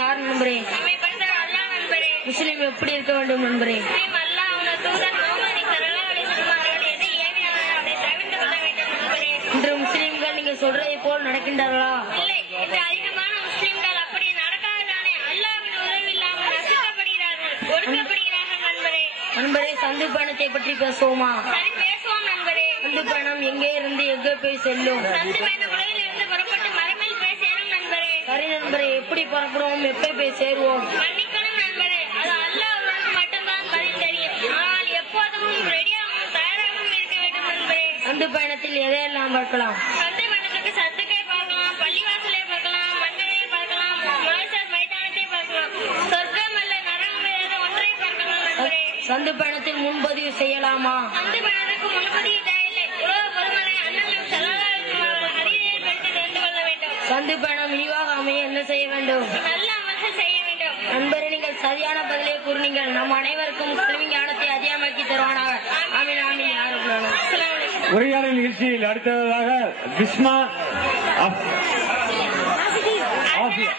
யார் நண்பரே? முஸ்லிம் எப்படி இருக்க வேண்டும் நண்பரே? இன்று முஸ்லிம்கள் நீங்க சொல்றதை போல் நடக்கின்றார்களா? நண்பரே, சந்து பயணத்தை பற்றி பேசுவோமா? சந்து பயணம் எங்கே இருந்து எங்கே போய் செல்லும்? சரி நண்பரே, எப்படி புறப்படுவோம், எப்ப போய் சேருவோம்? சந்து பயணத்தில் எதையெல்லாம் பார்க்கலாம்? சந்து பயணத்தில் முன்பதிவு செய்யலாமா? சந்து பயணம் இனிவாக அமைய என்ன செய்ய வேண்டும்? நண்பரே, நீங்கள் சரியான பதிலை கூறினீர்கள். நம் அனைவருக்கும் முஸ்லிம் ஞானத்தை அதிகமாக்கி தருவானாக. ஆமீன் ஆமீன். உரையாடல் நிகழ்ச்சியில் அடுத்ததாக பிஸ்மா ஆசியா.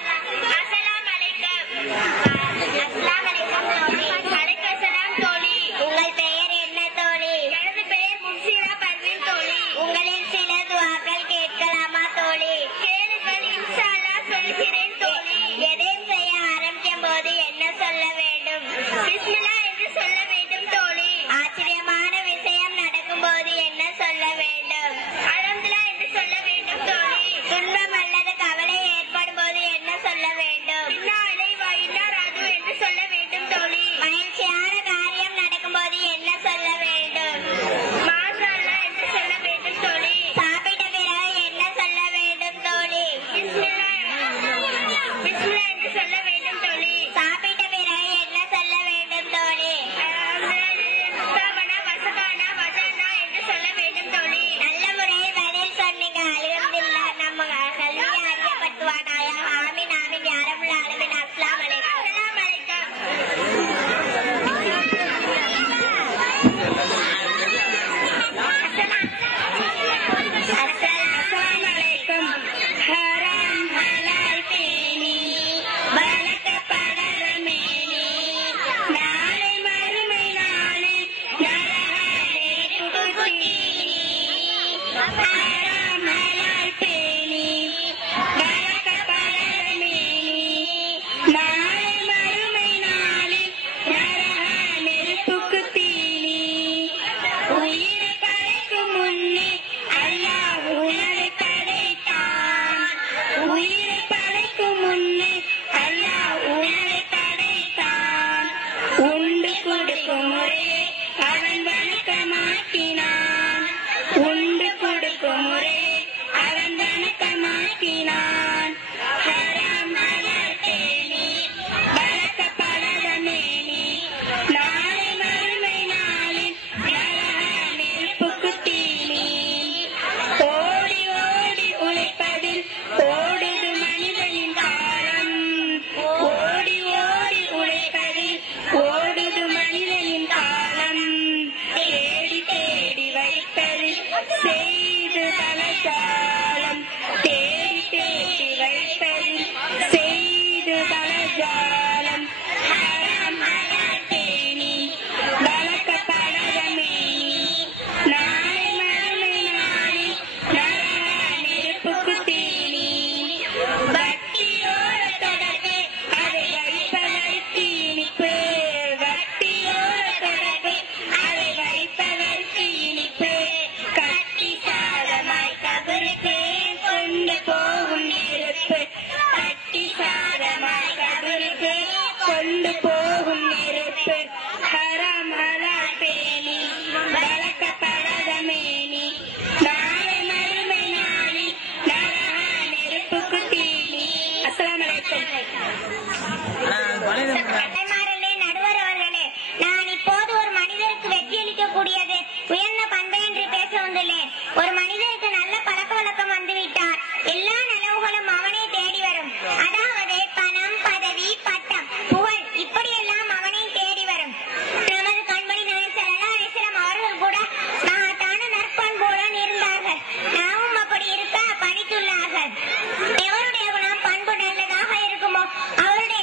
அவருடைய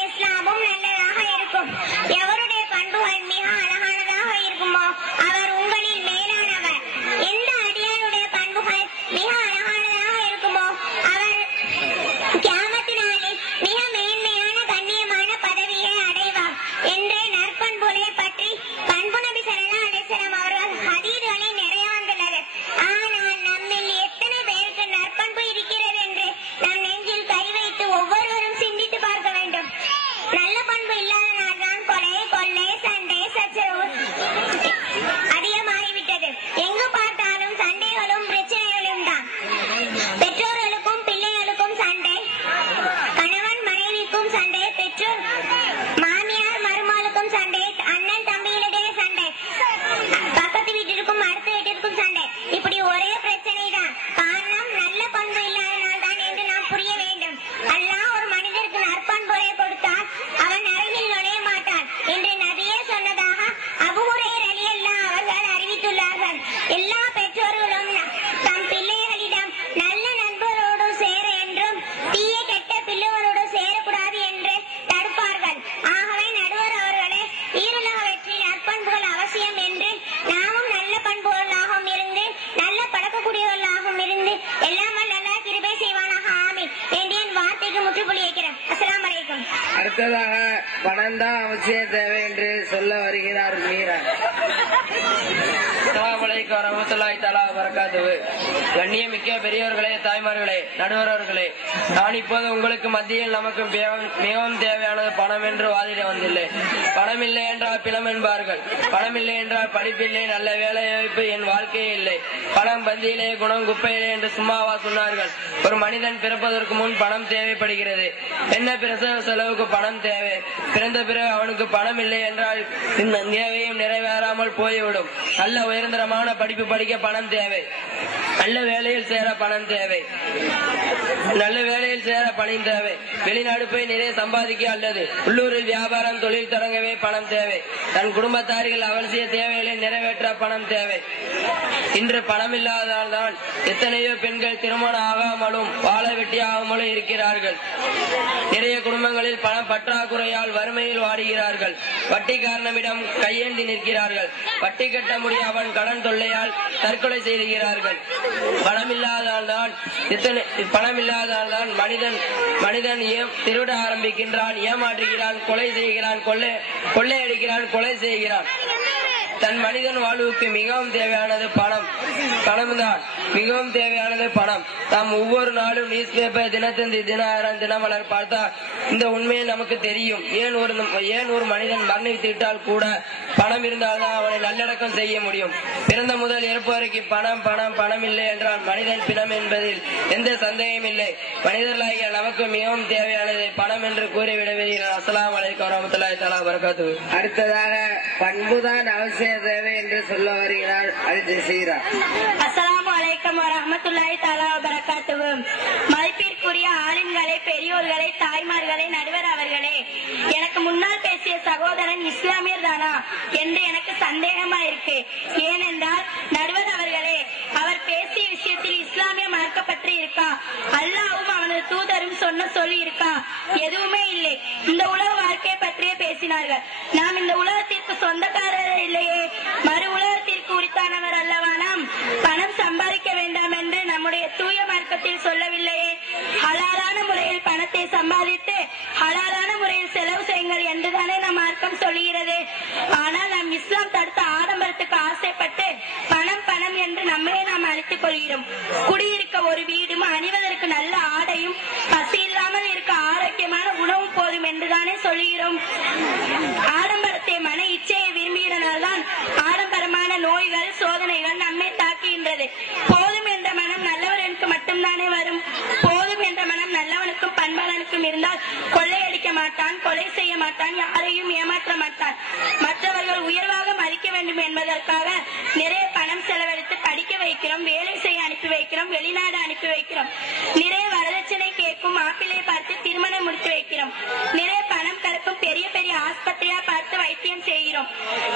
அடுத்ததாக பணம் தான் அவசியம் தேவை என்று சொல்ல வருகிறார் மீரா. கண்ணியமிக்க பெரியவர்களே, தாய்மார்களே, நடுவர்களே, நான் இப்போது உங்களுக்கு மத்தியில் நமக்கு மிகவும் தேவையானது பணம் என்று வாதிட வந்துள்ளே. பணம் இல்லை என்றால் பிணம் என்பார்கள். பணம் இல்லை என்றால் படிப்பில்லை, நல்ல வேலை வாய்ப்பு, என் வாழ்க்கையே இல்லை. பணம் பந்தியிலே, குணம் குப்பையிலே என்று சும்மாவா சொன்னார்கள்? ஒரு மனிதன் பிறப்பதற்கு முன் பணம் தேவைப்படுகிறது. என்ன பிரசவ செலவுக்கு பணம் தேவை. பிறந்த பிறகு அவனுக்கு பணம் இல்லை என்றால் இந்த தேவையும் நிறைவேறாமல் போய்விடும். நல்ல உயர்ந்தரமான படிப்பு படிக்க பணம் தேவை. நல்ல வேலையில் சேர பணம் தேவை. நல்ல வேலையில் சேர பணம் தேவை. வெளிநாடு போய் நிறைய சம்பாதிக்க அல்லது உள்ளூரில் வியாபாரம் தொழில் தொடங்கவே பணம் தேவை. தன் குடும்பத்தார்கள் அவசிய தேவைகளை நிறைவேற்ற பணம் தேவை. இன்று பணம் இல்லாததால் தான் எத்தனையோ பெண்கள் திருமணம் ஆகாமலும் வாழ வெட்டியாகாமலும் இருக்கிறார்கள். நிறைய குடும்பங்களில் பணம் பற்றாக்குறையால் வறுமையில் வாடுகிறார்கள். வட்டிக்காரனிடம் கையேந்தி நிற்கிறார்கள். வட்டி கட்ட முடிய அவன் கடன் தொல்லையால் தற்கொலை செய்கிறார்கள். பணம் இல்லாததால் தான் மனிதன் திருட ஆரம்பிக்கின்றான், ஏமாற்றுகிறான், கொலை செய்கிறான், கொள்ளையடிக்கிறான், கொலை செய்கிறான். தன் மனிதன் வாழ்வுக்கு மிகவும் தேவையானது பணம். பணம் தான் மிகவும் தேவையானது பணம். நாம் ஒவ்வொரு நாளும் நியூஸ் பேப்பர், தினத்தந்தி, தினகரன், தினமலர் பார்த்தா இந்த உண்மையை நமக்கு தெரியும். ஏன் ஒரு மனிதன் மரணித்துவிட்டால் கூட பணம் இருந்தால்தான் அவனை நல்லடக்கம் செய்ய முடியும். பிறந்த முதல் இறப்பவருக்கு பணம் பணம் பணம் இல்லை என்றால் மனிதன் பிணம் என்பதில் எந்த சந்தேகம் இல்லை. மனிதர்களாகிய நமக்கு மிகவும் தேவையானது பணம் என்று கூறிவிட வருகிறேன். அஸ்ஸலாமு அலைக்கும் வரஹ்மத்துல்லாஹி தஆலா வபரகாத்துஹு. அடுத்ததாக பண்புதான் அவசிய தேவை என்று சொல்ல வருகிறார் அல் ஜசீரா. அஸ்ஸலாமு அலைக்கும் வரஹ்மத்துல்லாஹி தஆலா வபரகாத்துஹு. மதிப்பிற்குரிய ஆலிம்களே, பெரியோர்களே, தாய்மார்களே, நடுவர் அவர்களே, எனக்கு முன்னால் பேசிய சகோதரன் இஸ்லாமியர் தானா என்று எனக்கு சந்தேகமா இருக்கு. ஏனென்றால் நடுவர் அவர்களே, அவர் பேசிய விஷயத்தில் இஸ்லாமிய மார்க்க பற்றி இருக்கா? அல்லாஹ்வும் அவனது தூதரும் சொன்ன சொல்லி இருக்கா? எதுவுமே இல்லை. இந்த உலக வாழ்க்கையை பற்றியே பேசினார்கள். நாம் இந்த உலகத்திற்கு சொந்தக்காரர் இல்லையே, மறு உலகத்திற்கு உரித்தானவர் அல்லவா நாம்? பணம் சம்பாதிக்க வேண்டாம் என்று நம்முடைய தூய மார்க்கத்தில் சொல்லவில்லையே. ஹலாலான முறையில் பணத்தை சம்பாதித்து ஹலாலான முறையில் செலவு செய்யுங்கள் என்றுதானே நம் மார்க்கம் சொல்லுகிறது. ஆனால் நாம் இஸ்லாம் தடுத்த ஆடம்பரத்துக்கு ஆசைப்பட்டு பணம் பணம் என்று நம்மையே நாம் அழைத்துக் கொள்கிறோம். குடியிருக்க ஒரு வீடும், அணிவதற்கு நல்ல ஆடையும், பசி இல்லாமல் இருக்க ஆரோக்கியமான உணவும் போதும் என்றுதானே சொல்லுகிறோம். ஆடம்பரத்தை, மன இச்சையை விரும்புகிறனால்தான் ஆடம்பரமான நோய்கள், சோதனைகள் நம்மை தாக்குகின்றது. போதும் என்ற மனம் நல்லவனுக்கு மட்டும்தானே வரும். போதும் என்ற மனம் நல்லவனுக்கும் பண்பாளனுக்கும் இருந்தால் கொள்ளையடிக்க மாட்டான், கொலை செய்ய மாட்டான், யாரையும் ஏமாற்ற மாட்டான். மற்றவர்கள் உயர்வாக மதிக்க வேண்டும் என்பதற்காக நிறைய பணம் செலவழித்து படிக்க வைக்கிறோம், வேலை செய்ய அனுப்பி வைக்கிறோம், வெளிநாடு அனுப்பி வைக்கிறோம். நிறைய வரதட்சணை கேட்கும் மாப்பிள்ளை பார்த்து திருமணம் முடித்து வைக்கிறோம். நிறைய பணம் கலக்கும் பெரிய பெரிய ஆஸ்பத்திரியா பார்த்து வைத்தியம் செய்கிறோம்.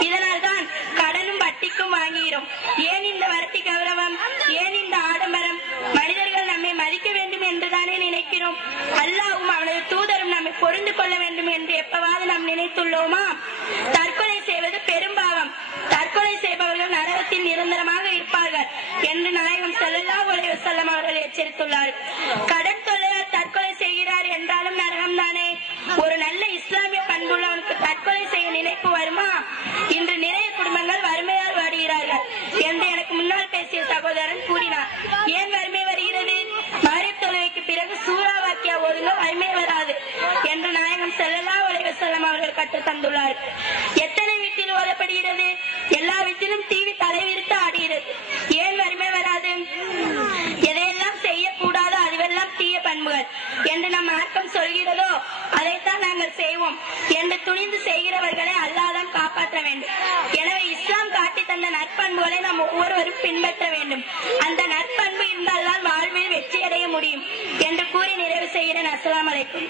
இதனால் தான் கடனும் வட்டிக்கும் வாங்குகிறோம். ஏன் இந்த வரட்டி கௌரவம்? ஏன் இந்த ஆடம்பரம்? மனிதர்கள் நம்மை மதிக்க வேண்டும் என்றுதானே நினைக்கிறோம். அல்லாஹ்வும் அவனது தூதரும் நம்மை பொருந்து கொள்ள வேண்டும் என்று எப்பவாவது நாம் நினைத்துள்ளோமா? தற்கொலை செய்வது பெரும்பாவம். தற்கொலை செய்பவர்கள் நரகத்தில் நிரந்தரமாக இருப்பார்கள் என்று நாயகம் ஸல்லல்லாஹு அலைஹி வஸல்லம் அவர்கள் எச்சரித்துள்ளார். கடன் தொல்லையால் தற்கொலை செய்கிறார் என்றாலும் நரகம் தானே. ஒரு நல்ல இஸ்லாமிய பண்புள்ளவனுக்கு தற்கொலை செய்ய நினைப்பு வருமா? இன்று நிறைய குடும்பங்கள் வறுமையால் வாடுகிறார்கள் என்று எனக்கு முன்னால் பேசிய சகோதரன் கூறினார். ஏன் வறுமை வருகிறது? மகரிப் தொழுகைக்கு பிறகு சூரா வாக்கியா ஓதுங்க, வறுமை வராது என்று நாயகம் ஸல்லல்லாஹு அலைஹி வஸல்லம் அவர்கள் கற்றுத் தந்துள்ளார். எத்தனை வீட்டில் ஓதப்படுகிறது? எல்லா வீட்டிலும் டிவி தலைவிரித்து ஆடுகிறது. ஏன் வறுமை வராது? எதையெல்லாம் செய்யக்கூடாதோ அதுவெல்லாம் தீய பண்புகள் என்று நம் மார்க்கம் சொல்கிறதோ அதைத்தான் நாங்கள் செய்வோம் என்று துணிந்து செய்கிறவர்களை அல்லாஹ்தான் காப்பாற்ற வேண்டும். எனவே இஸ்லாம் காட்டி தந்த நற்பண்புகளை நாம் ஒவ்வொருவரும் பின்பற்ற வேண்டும். அந்த நற்பண்பு இருந்தால்தான் வாழ்வில் வெற்றி அடைய முடியும் என்று கூறி நிறைவு செய்கிறேன். அஸ்ஸலாமு அலைக்கும்.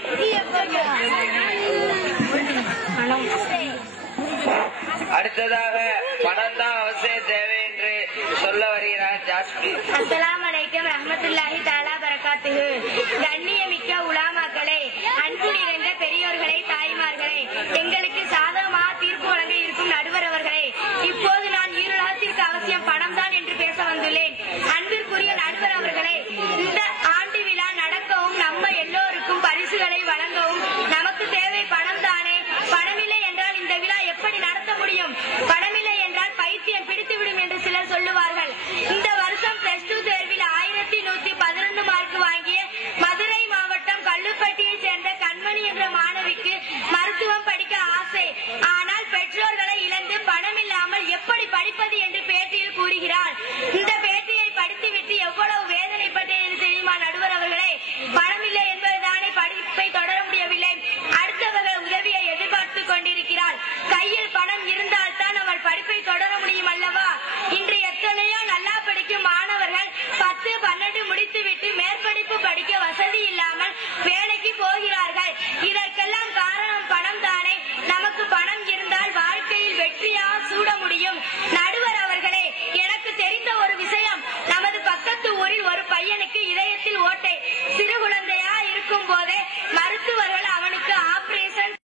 அடுத்ததாக பணம் தான் அவசிய தேவை என்று சொல்ல வருகிறார் ஜாஸ்மி. அஸ்ஸலாமு அலைக்கும் ரஹ்மத்துல்லாஹி தஆலா பரகாத்துஹு. கண்ணியமிக்க உலமாக்களே, அன்பு நிறைந்த பெரியோர்களே, தாய்மார்களே, எங்களுக்கு சாதகமாக தீர்ப்பு வழங்க இருக்கும் நடுவர் அவர்களே, இப்போது நான் ஈருலகத்திற்கு அவசியம் பணம் தான் என்று பேச வந்துள்ளேன். அன்பிற்குரிய நடுவர் அவர்களே, இந்த ஆண்டு விழா நடக்கவும் நம்ம எல்லோருக்கும் பரிசுகளை வழங்கவும் நமக்கு தேவை பணம் படித்துவிட்டு மேற்படிப்பு படிக்க வசதி இல்லாமல்